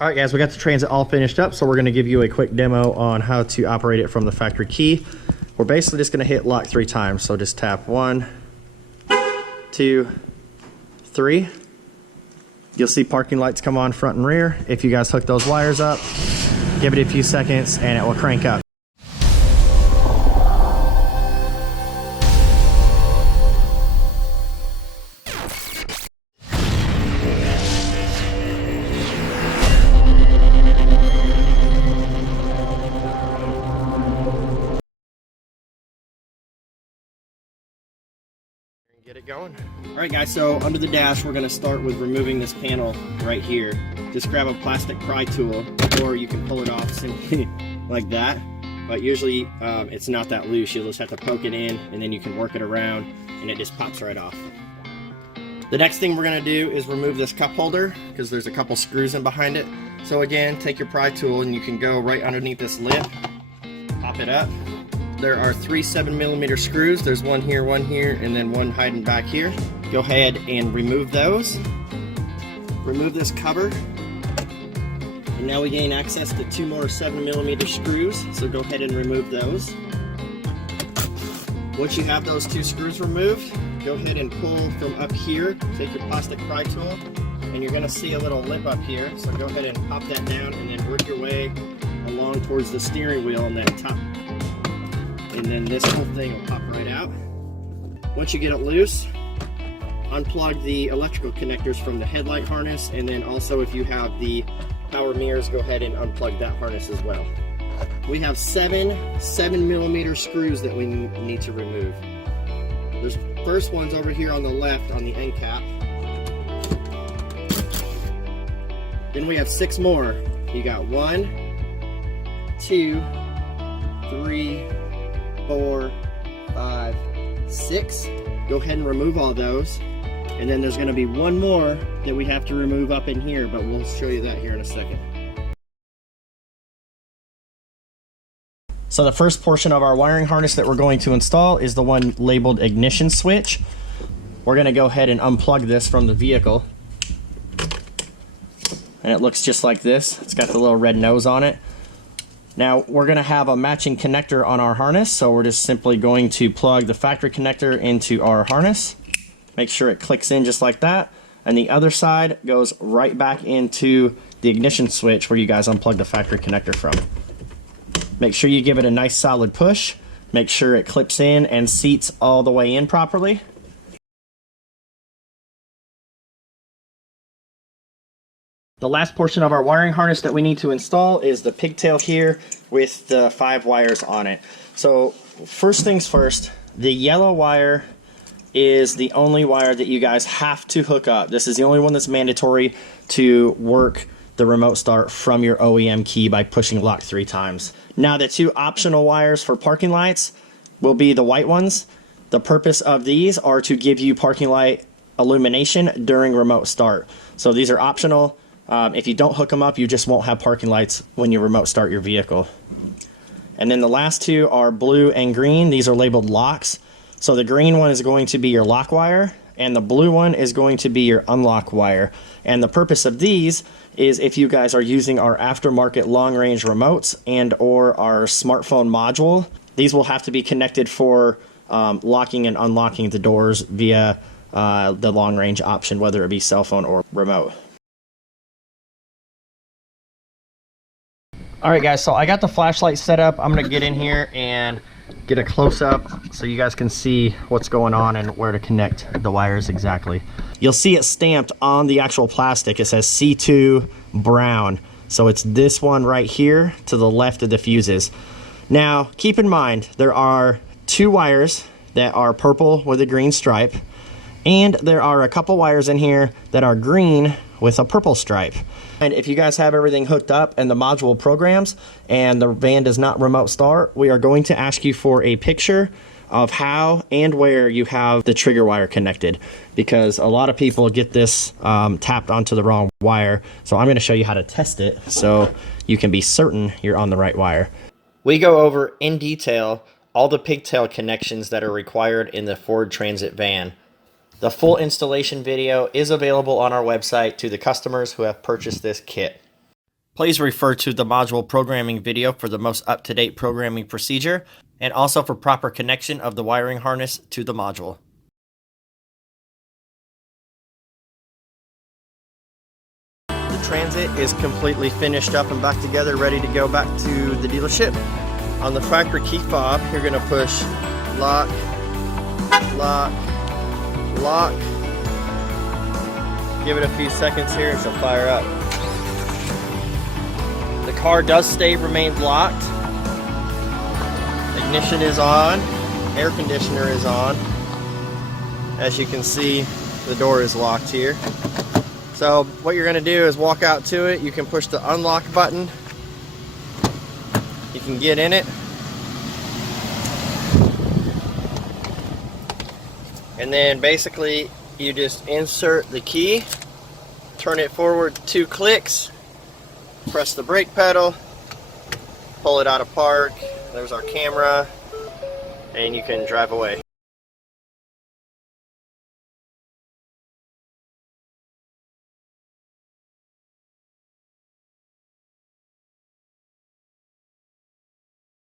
All right, guys, we got the transit all finished up, so we're going to give you a quick demo on how to operate it from the factory key. We're basically just going to hit lock 3 times, so just tap 1, 2, 3. You'll see parking lights come on front and rear. If you guys hook those wires up, give it a few seconds and it will crank up. Get it going. All right, guys, so under the dash, we're going to start with removing this panel right here. Just grab a plastic pry tool, or you can pull it off simply like that. But usually it's not that loose. You'll just have to poke it in, and then you can work it around, and it just pops right off. The next thing we're going to do is remove this cup holder, because there's a couple screws in behind it. So again, take your pry tool, and you can go right underneath this lip, pop it up. There are 3 7mm screws. There's one here, and then one hiding back here. Go ahead and remove those. Remove this cover. And now we gain access to 2 more 7mm screws, so go ahead and remove those. Once you have those 2 screws removed, go ahead and pull from up here. Take your plastic pry tool, and you're gonna see a little lip up here. So go ahead and pop that down and then work your way along towards the steering wheel and then top. And then this whole thing will pop right out. Once you get it loose, unplug the electrical connectors from the headlight harness, and then also if you have the power mirrors, go ahead and unplug that harness as well. We have 7 7mm screws that we need to remove. There's first one's over here on the left on the end cap. Then we have 6 more. You got 1, 2, 3, 4, 5, 6. Go ahead and remove all those. And then there's going to be 1 more that we have to remove up in here, but we'll show you that here in a second. So the first portion of our wiring harness that we're going to install is the one labeled ignition switch. We're going to go ahead and unplug this from the vehicle. And it looks just like this. It's got the little red nose on it. Now we're going to have a matching connector on our harness, so we're just simply going to plug the factory connector into our harness. Make sure it clicks in just like that, and the other side goes right back into the ignition switch where you guys unplug the factory connector from. Make sure you give it a nice solid push. Make sure it clips in and seats all the way in properly. The last portion of our wiring harness that we need to install is the pigtail here with the 5 wires on it. So first things first, the yellow wire is the only wire that you guys have to hook up. This is the only one that's mandatory to work the remote start from your OEM key by pushing lock 3 times. Now the 2 optional wires for parking lights will be the white ones. The purpose of these are to give you parking light illumination during remote start. So these are optional. If you don't hook them up, you just won't have parking lights when you remote start your vehicle. And then the last 2 are blue and green. These are labeled locks. So the green one is going to be your lock wire, and the blue one is going to be your unlock wire. And the purpose of these is if you guys are using our aftermarket long-range remotes and or our smartphone module, these will have to be connected for locking and unlocking the doors via the long-range option, whether it be cell phone or remote. Alright guys, so I got the flashlight set up. I'm going to get in here and get a close-up so you guys can see what's going on and where to connect the wires exactly. You'll see it stamped on the actual plastic. It says C2 brown. So it's this one right here to the left of the fuses. Now, keep in mind, there are 2 wires that are purple with a green stripe, and there are a couple wires in here that are green with a purple stripe. And if you guys have everything hooked up and the module programs and the van does not remote start, we are going to ask you for a picture of how and where you have the trigger wire connected, because a lot of people get this tapped onto the wrong wire. So I'm going to show you how to test it so you can be certain you're on the right wire. We go over in detail all the pigtail connections that are required in the Ford Transit van. The full installation video is available on our website to the customers who have purchased this kit. Please refer to the module programming video for the most up-to-date programming procedure and also for proper connection of the wiring harness to the module. The Transit is completely finished up and back together, ready to go back to the dealership. On the factory key fob, you're going to push lock, lock, lock. Give it a few seconds here and she'll fire up. The car does remain locked. Ignition is on. Air conditioner is on. As you can see, the door is locked here. So what you're going to do is walk out to it. You can push the unlock button. You can get in it. And then basically you just insert the key, turn it forward 2 clicks, press the brake pedal, pull it out of park. There's our camera, and you can drive away.